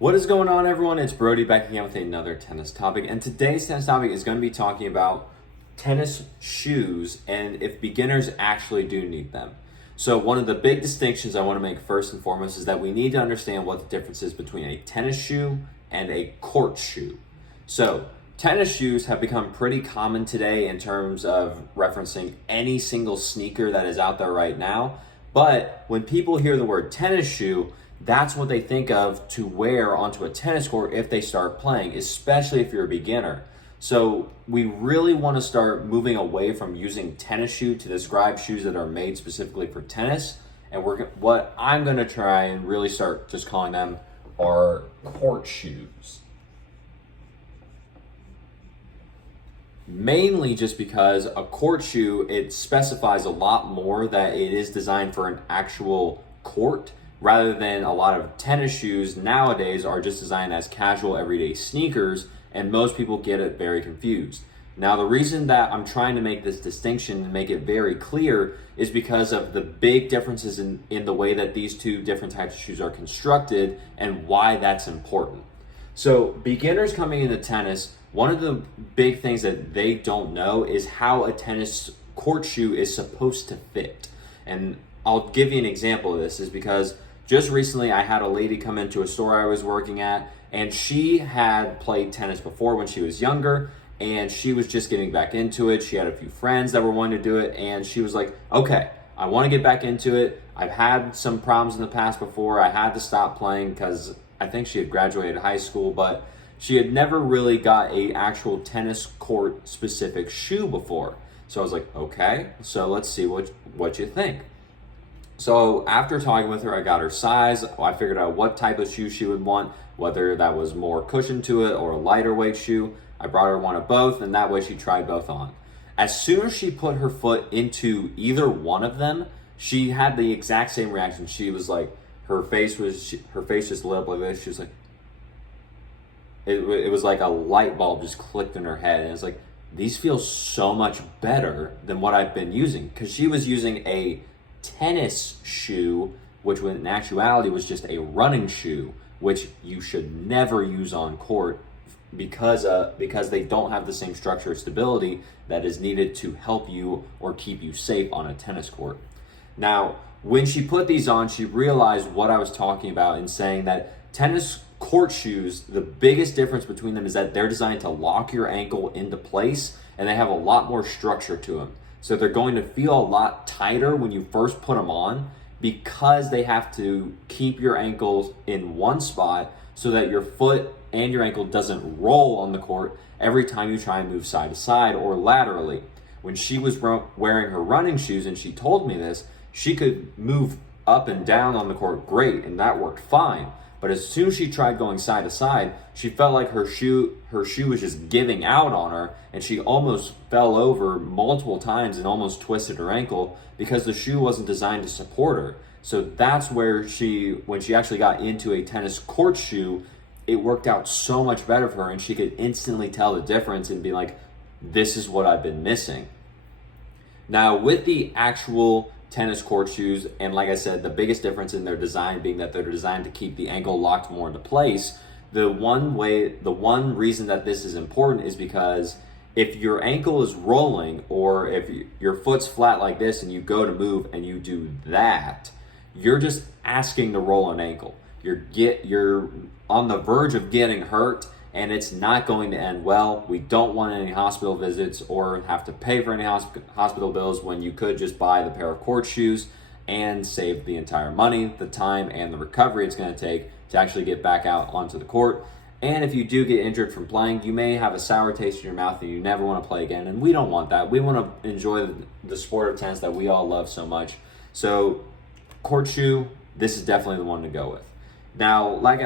What is going on, everyone? It's Brody back again with another tennis topic, and today's tennis topic is going to be talking about tennis shoes and if beginners actually do need them. So one of the big distinctions I want to make first and foremost is that we need to understand what the difference is between a tennis shoe and a court shoe. So tennis shoes have become pretty common today in terms of referencing any single sneaker that is out there right now. But when people hear the word tennis shoe, that's what they think of to wear onto a tennis court if they start playing, especially if you're a beginner. So we really want to start moving away from using tennis shoe to describe shoes that are made specifically for tennis. And what I'm going to try and really start just calling them are court shoes. Mainly just because a court shoe, it specifies a lot more that it is designed for an actual court, rather than a lot of tennis shoes nowadays are just designed as casual everyday sneakers, and most people get it very confused. Now, the reason that I'm trying to make this distinction and make it very clear is because of the big differences in the way that these two different types of shoes are constructed and why that's important. So beginners coming into tennis, one of the big things that they don't know is how a tennis court shoe is supposed to fit. And I'll give you an example of this is because just recently I had a lady come into a store I was working at, and she had played tennis before when she was younger, and she was just getting back into it. She had a few friends that were wanting to do it, and she was like, okay, I want to get back into it. I've had some problems in the past before. I had to stop playing because I think she had graduated high school, but she had never really got a actual tennis court specific shoe before. So I was like, okay, so let's see what you think. So after talking with her, I got her size. I figured out what type of shoe she would want, whether that was more cushion to it or a lighter weight shoe. I brought her one of both, and that way she tried both on. As soon as she put her foot into either one of them, she had the exact same reaction. She was like, her face just lit up like this. She was like, it was like a light bulb just clicked in her head, and it's like, these feel so much better than what I've been using, because she was using a tennis shoe, which in actuality was just a running shoe, which you should never use on court because they don't have the same structure or stability that is needed to help you or keep you safe on a tennis court. Now, when she put these on, she realized what I was talking about in saying that tennis court shoes, the biggest difference between them is that they're designed to lock your ankle into place, and they have a lot more structure to them. So they're going to feel a lot tighter when you first put them on, because they have to keep your ankles in one spot so that your foot and your ankle doesn't roll on the court every time you try and move side to side or laterally. When she was wearing her running shoes, and she told me this, she could move up and down on the court great, and that worked fine. But as soon as she tried going side to side, she felt like her shoe was just giving out on her, and she almost fell over multiple times and almost twisted her ankle because the shoe wasn't designed to support her. So that's where when she actually got into a tennis court shoe, it worked out so much better for her, and she could instantly tell the difference and be like, this is what I've been missing. Now, with the actual tennis court shoes, and like I said, the biggest difference in their design being that they're designed to keep the ankle locked more into place. The one reason that this is important is because if your ankle is rolling, or if your foot's flat like this and you go to move and you do that, you're just asking to roll an ankle. You're on the verge of getting hurt, and it's not going to end well. We don't want any hospital visits or have to pay for any hospital bills when you could just buy the pair of court shoes and save the entire money, the time, and the recovery it's going to take to actually get back out onto the court. And if you do get injured from playing, you may have a sour taste in your mouth and you never want to play again. And we don't want that. We want to enjoy the sport of tennis that we all love so much. So court shoe, this is definitely the one to go with. Now, like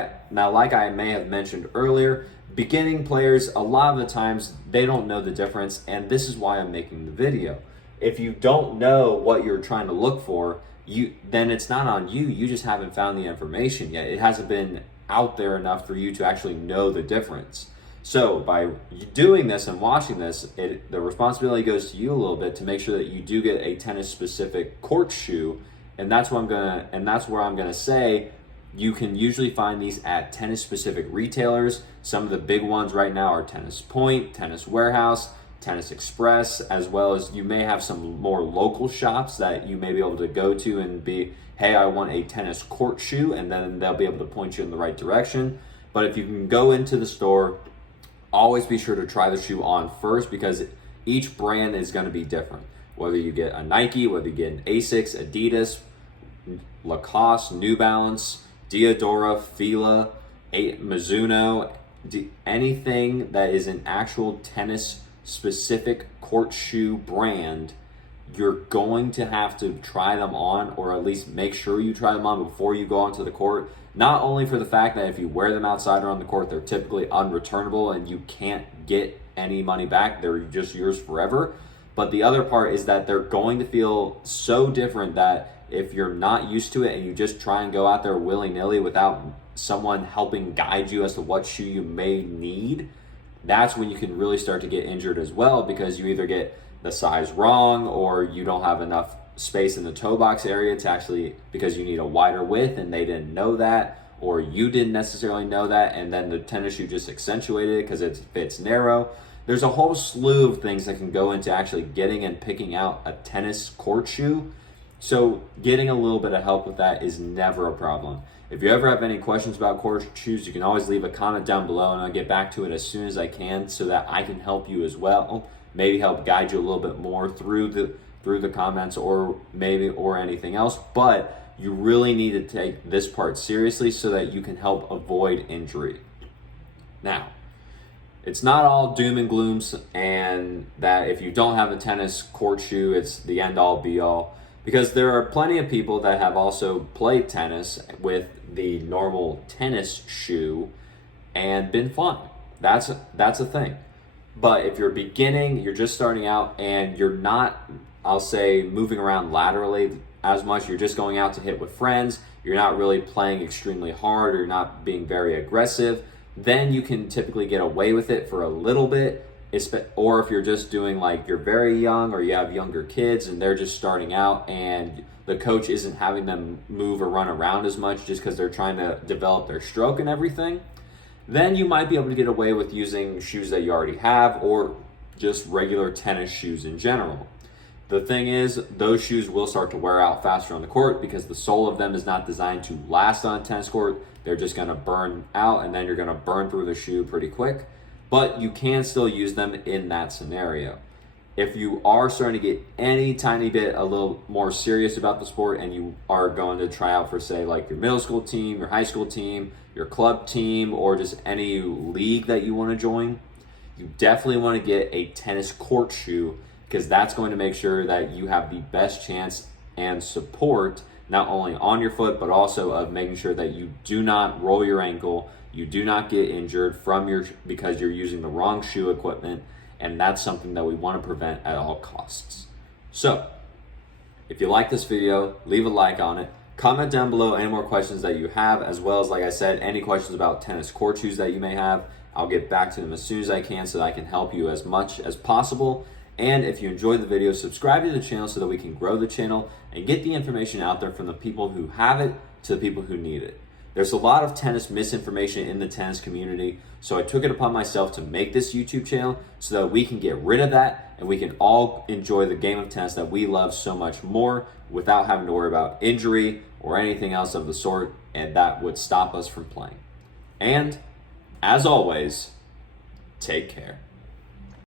I may have mentioned earlier, beginning players, a lot of the times, they don't know the difference, and this is why I'm making the video. If you don't know what you're trying to look for, then it's not on you. You just haven't found the information yet. It hasn't been out there enough for you to actually know the difference. So by doing this and watching this, the responsibility goes to you a little bit to make sure that you do get a tennis specific court shoe. And that's where I'm gonna say You can usually find these at tennis specific retailers. Some of the big ones right now are Tennis Point, Tennis Warehouse, Tennis Express, as well as you may have some more local shops that you may be able to go to and be, hey, I want a tennis court shoe, and then they'll be able to point you in the right direction. But if you can go into the store, always be sure to try the shoe on first, because each brand is going to be different. Whether you get a Nike, whether you get an Asics, Adidas, Lacoste, New Balance, Diadora, Fila, Mizuno, anything that is an actual tennis specific court shoe brand, you're going to have to try them on, or at least make sure you try them on before you go onto the court. Not only for the fact that if you wear them outside or on the court, they're typically unreturnable and you can't get any money back, they're just yours forever. But the other part is that they're going to feel so different that if you're not used to it and you just try and go out there willy-nilly without someone helping guide you as to what shoe you may need, that's when you can really start to get injured as well, because you either get the size wrong or you don't have enough space in the toe box area to actually, because you need a wider width and they didn't know that, or you didn't necessarily know that, and then the tennis shoe just accentuated it because it fits narrow. There's a whole slew of things that can go into actually getting and picking out a tennis court shoe. So getting a little bit of help with that is never a problem. If you ever have any questions about court shoes, you can always leave a comment down below and I'll get back to it as soon as I can so that I can help you as well. Maybe help guide you a little bit more through the comments or anything else. But you really need to take this part seriously so that you can help avoid injury. Now, it's not all doom and glooms and that if you don't have a tennis court shoe, it's the end all be all. Because there are plenty of people that have also played tennis with the normal tennis shoe and been fine. That's a thing. But if you're beginning, you're just starting out and you're not, I'll say, moving around laterally as much, you're just going out to hit with friends, you're not really playing extremely hard, or you're not being very aggressive, then you can typically get away with it for a little bit. Or if you're just doing, like, you're very young or you have younger kids and they're just starting out and the coach isn't having them move or run around as much just because they're trying to develop their stroke and everything, then you might be able to get away with using shoes that you already have or just regular tennis shoes in general. The thing is, those shoes will start to wear out faster on the court because the sole of them is not designed to last on a tennis court. They're just going to burn out and then you're going to burn through the shoe pretty quick. But you can still use them in that scenario. If you are starting to get any tiny bit a little more serious about the sport and you are going to try out for, say, like your middle school team, your high school team, your club team, or just any league that you want to join, you definitely want to get a tennis court shoe, because that's going to make sure that you have the best chance and support not only on your foot but also of making sure that you do not roll your ankle, you do not get injured because you're using the wrong shoe equipment, and that's something that we want to prevent at all costs. So, if you like this video, leave a like on it. Comment down below any more questions that you have, as well as, like I said, any questions about tennis court shoes that you may have. I'll get back to them as soon as I can so that I can help you as much as possible. And if you enjoyed the video, subscribe to the channel so that we can grow the channel and get the information out there from the people who have it to the people who need it. There's a lot of tennis misinformation in the tennis community, so I took it upon myself to make this YouTube channel so that we can get rid of that and we can all enjoy the game of tennis that we love so much more without having to worry about injury or anything else of the sort, and that would stop us from playing. And, as always, take care.